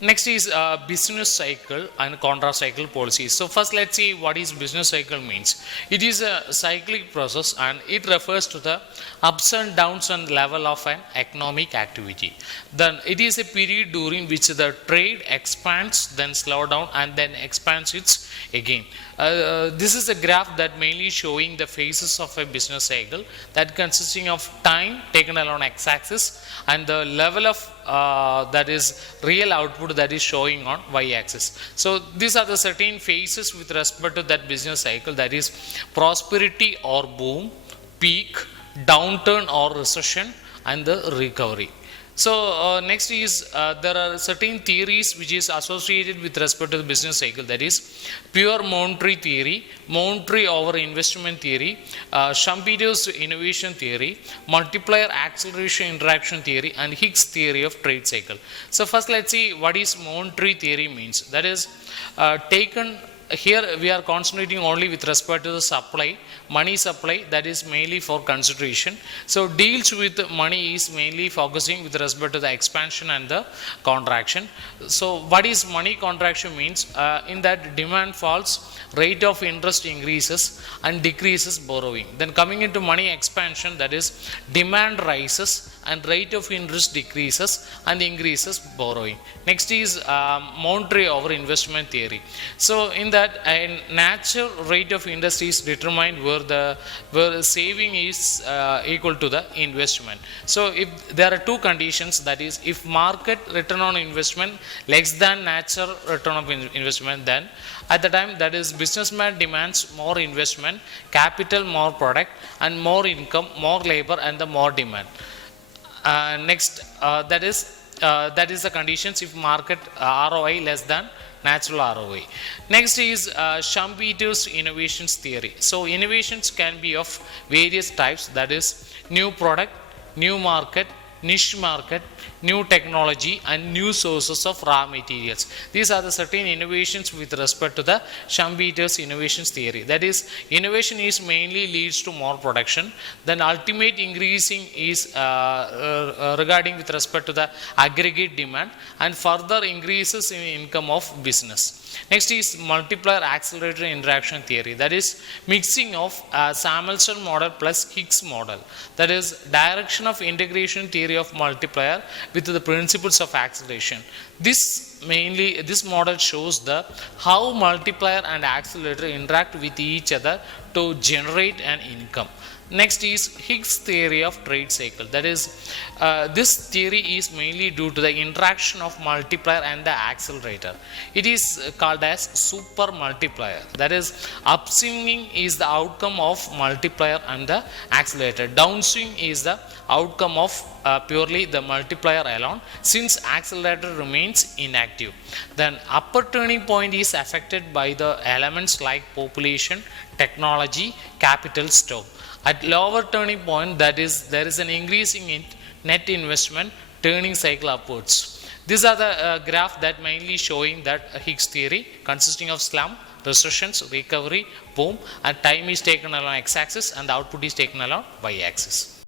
Next is business cycle and contra cycle policies. So first let's see what is business cycle means. It is a cyclic process and it refers to the ups and downs and level of an economic activity. Then it is a period during which the trade expands, then slow down and then expands its again. This is a graph that mainly showing the phases of a business cycle that consisting of time taken along x-axis and the level of that is real output that is showing on y-axis. So these are the certain phases with respect to that business cycle, that is prosperity or boom, peak, downturn or recession and the recovery. So next is there are certain theories which is associated with respect to the business cycle, that is pure monetary theory, monetary over investment theory, Schumpeter's innovation theory, multiplier acceleration interaction theory and Hicks theory of trade cycle. So first let's see what is monetary theory means. That is taken here we are concentrating only with respect to the supply, money supply, that is mainly for consideration. So deals with money is mainly focusing with respect to the expansion and the contraction. So what is money contraction means? In that demand falls, rate of interest increases and decreases borrowing. Then coming into money expansion, that is demand rises and rate of interest decreases and increases borrowing. Next is monetary over investment theory. So in that a natural rate of interest is determined where the saving is equal to the investment. So if there are two conditions, that is if market return on investment less than natural return of investment, then at the time that is businessman demands more investment, capital more product and more income, more labor and the more demand. Next that is the conditions if market ROI less than natural ROI. Next is Schumpeter's innovations theory. So innovations can be of various types, that is new product, new market, niche market, new technology and new sources of raw materials. These are the certain innovations with respect to the Schumpeter's innovations theory. That is innovation is mainly leads to more production, then ultimate increasing is regarding with respect to the aggregate demand and further increases in income of business. Next is multiplier accelerator interaction theory, that is mixing of Samuelson model plus Hicks model, that is direction of integration theory of multiplier with the principles of acceleration. This model shows the how multiplier and accelerator interact with each other to generate an income. Next is Hicks theory of trade cycle, that is this theory is mainly due to the interaction of multiplier and the accelerator. It is called as super multiplier, that is upswinging is the outcome of multiplier and the accelerator, downswing is the outcome of purely the multiplier alone since accelerator remains inactive. Then upper turning point is affected by the elements like population, technology, capital stock. At lower turning point, that is there is an increasing in net investment, turning cycle upwards. These are the graph that mainly showing that Hicks theory consisting of slump, recessions, recovery, boom and time is taken along x-axis and the output is taken along y-axis.